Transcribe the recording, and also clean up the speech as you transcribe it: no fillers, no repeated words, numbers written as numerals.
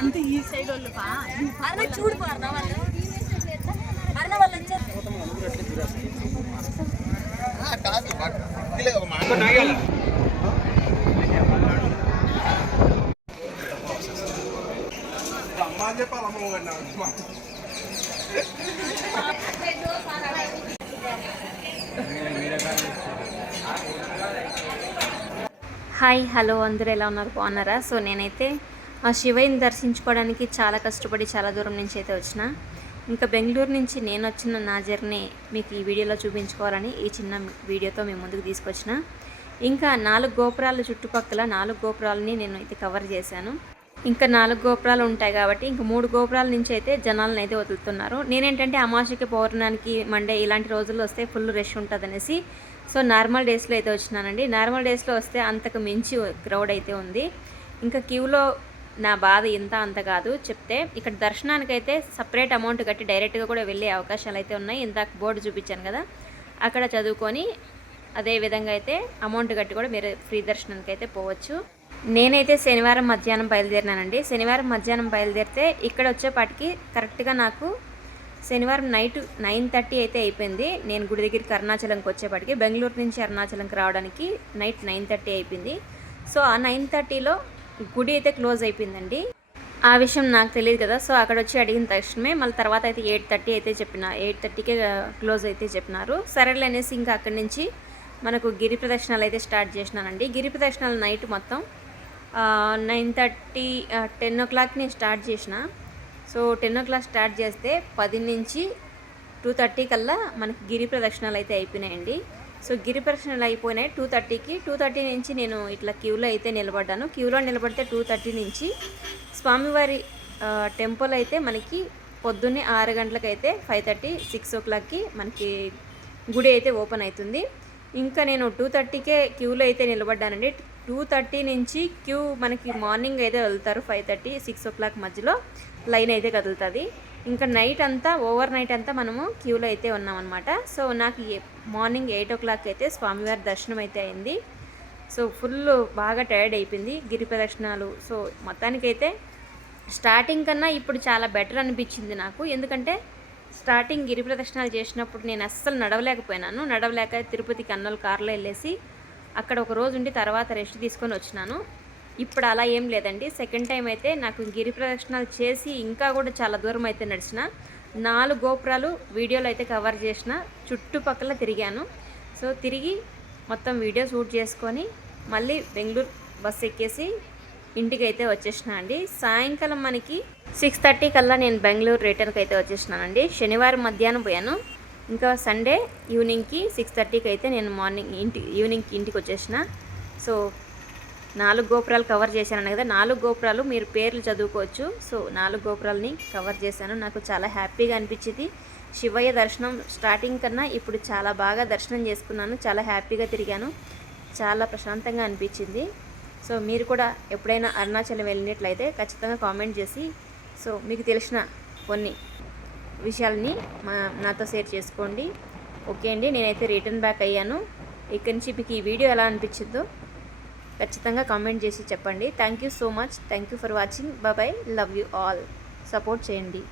అంతే ఈ సైడ్ వాళ్ళు చూడు అమ్మా చెప్పాలమ్మ హాయ్ హలో అందరూ ఎలా ఉన్నారు, బాగున్నారా? సో నేనైతే ఆ శివయ్యని దర్శించుకోవడానికి చాలా కష్టపడి చాలా దూరం నుంచి అయితే వచ్చిన. ఇంకా బెంగళూరు నుంచి నేను వచ్చిన నా జర్నీ మీకు ఈ వీడియోలో చూపించుకోవాలని ఈ చిన్న వీడియోతో మేము ముందుకు తీసుకొచ్చిన. ఇంకా 4 గోపురాల చుట్టుపక్కల 4 గోపురాలని నేను అయితే కవర్ చేశాను. ఇంకా 4 గోపురాలు ఉంటాయి కాబట్టి ఇంకా 3 గోపురాల నుంచి అయితే జనాలను అయితే వదులుతున్నారు. నేనేంటంటే అమావాస్యకి పౌర్ణానికి మండే ఇలాంటి రోజుల్లో వస్తే ఫుల్ రష్ ఉంటుంది అనేసి సో నార్మల్ డేస్లో అయితే వచ్చినానండి. నార్మల్ డేస్లో వస్తే అంతకు మించి క్రౌడ్ అయితే ఉంది. ఇంకా క్యూలో నా బాధ ఇంత అంత కాదు చెప్తే. ఇక్కడ దర్శనానికి అయితే సపరేట్ అమౌంట్ కట్టి డైరెక్ట్గా కూడా వెళ్ళే అవకాశాలు అయితే ఉన్నాయి. ఇందాక బోర్డు చూపించాను కదా, అక్కడ చదువుకొని అదే విధంగా అయితే అమౌంట్ కట్టి కూడా మీరు ఫ్రీ దర్శనానికి అయితే పోవచ్చు. నేనైతే శనివారం మధ్యాహ్నం బయలుదేరినానండి. శనివారం మధ్యాహ్నం బయలుదేరితే ఇక్కడ వచ్చేపాటికి కరెక్ట్గా నాకు శనివారం నైట్ 9:30 అయితే అయిపోయింది. నేను గుడి దగ్గరికి అరుణాచలంకి వచ్చేపాటికి బెంగళూరు నుంచి అరుణాచలంకి రావడానికి నైట్ 9:30 అయిపోయింది. సో ఆ 9:30లో గుడి అయితే క్లోజ్ అయిపోయిందండి. ఆ విషయం నాకు తెలియదు కదా. సో అక్కడ వచ్చి అడిగిన తక్షణమే మళ్ళీ తర్వాత అయితే 8:30 అయితే 8:30కే క్లోజ్ అయితే చెప్పినారు. సరేలే అనేసి ఇంకా అక్కడి నుంచి మనకు గిరి ప్రదక్షిణాలు అయితే స్టార్ట్ చేసినానండి. గిరి ప్రదక్షిణాలు నైట్ మొత్తం 9:30 10 o'clock నేను స్టార్ట్ చేసిన. సో 10 o'clock స్టార్ట్ చేస్తే 10 నుంచి 2:30 కల్లా మనకి గిరి ప్రదక్షిణాలు అయితే అయిపోయినాయండి. సో గిరి ప్రదక్షిణాలు అయిపోయినాయి 2:30కి. 2:30 నుంచి నేను ఇట్లా క్యూలో అయితే నిలబడ్డాను. క్యూలో నిలబడితే 2:30 నుంచి స్వామివారి టెంపుల్ అయితే మనకి పొద్దున్నే 6 గంటలకైతే 5:30 6 o'clockకి మనకి గుడి అయితే ఓపెన్ అవుతుంది. ఇంకా నేను 2:30కే క్యూలో అయితే నిలబడ్డానండి. 2:30 నుంచి క్యూ మనకి మార్నింగ్ అయితే వెళ్తారు 5:30 6 o'clock మధ్యలో లైన్ అయితే కదులుతుంది. ఇంకా నైట్ అంతా ఓవర్ నైట్ అంతా మనము క్యూలో అయితే ఉన్నామన్నమాట. సో నాకు మార్నింగ్ 8 o'clock అయితే స్వామివారి దర్శనం అయితే అయింది. సో ఫుల్ బాగా టైర్డ్ అయిపోయింది గిరి ప్రదక్షిణాలు. సో మొత్తానికైతే స్టార్టింగ్ కన్నా ఇప్పుడు చాలా బెటర్ అనిపించింది నాకు. ఎందుకంటే స్టార్టింగ్ గిరి ప్రదక్షిణాలు చేసినప్పుడు నేను అస్సలు నడవలేక తిరుపతికి అన్నోళ్ళ కారులో వెళ్ళేసి అక్కడ ఒక రోజు ఉండి తర్వాత రెస్ట్ తీసుకొని వచ్చినాను. ఇప్పుడు అలా ఏం లేదండి. సెకండ్ టైం అయితే నాకు గిరి ప్రదక్షిణాలు చేసి ఇంకా కూడా చాలా దూరం అయితే నడిచిన. 4 గోపురాలు వీడియోలో అయితే కవర్ చేసిన, చుట్టుపక్కల తిరిగాను. సో తిరిగి మొత్తం వీడియో షూట్ చేసుకొని మళ్ళీ బెంగళూరు బస్ ఎక్కేసి ఇంటికి అయితే వచ్చేసిన అండి. సాయంకాలం మనకి 6:30 కల్లా నేను బెంగళూరు రిటర్న్కి అయితే వచ్చేసినానండి. శనివారం మధ్యాహ్నం పోయాను. ఇంకా సండే ఈవినింగ్కి 6:30కి అయితే నేను ఈవినింగ్కి ఇంటికి వచ్చేసిన. సో 4 గోపురాలు కవర్ చేశాను కదా, 4 గోపురాలు మీరు పేర్లు చదువుకోవచ్చు. సో 4 గోపురాలని కవర్ చేశాను. నాకు చాలా హ్యాపీగా అనిపించింది. శివయ్య దర్శనం స్టార్టింగ్ కన్నా ఇప్పుడు చాలా బాగా దర్శనం చేసుకున్నాను. చాలా హ్యాపీగా తిరిగాను. చాలా ప్రశాంతంగా అనిపించింది. సో మీరు కూడా ఎప్పుడైనా అరుణాచలం వెళ్ళినట్లయితే ఖచ్చితంగా కామెంట్ చేసి సో మీకు తెలిసిన కొన్ని విషయాలని నాతో షేర్ చేసుకోండి. ఓకే అండి, నేనైతే రిటర్న్ బ్యాక్ అయ్యాను. ఇక్కడి నుంచి మీకు ఈ వీడియో ఎలా అనిపించిందో ఖచ్చితంగా కామెంట్ చేసి చెప్పండి. Thank you so much. Thank you for watching. Bye. Love you all. Support చేయండి.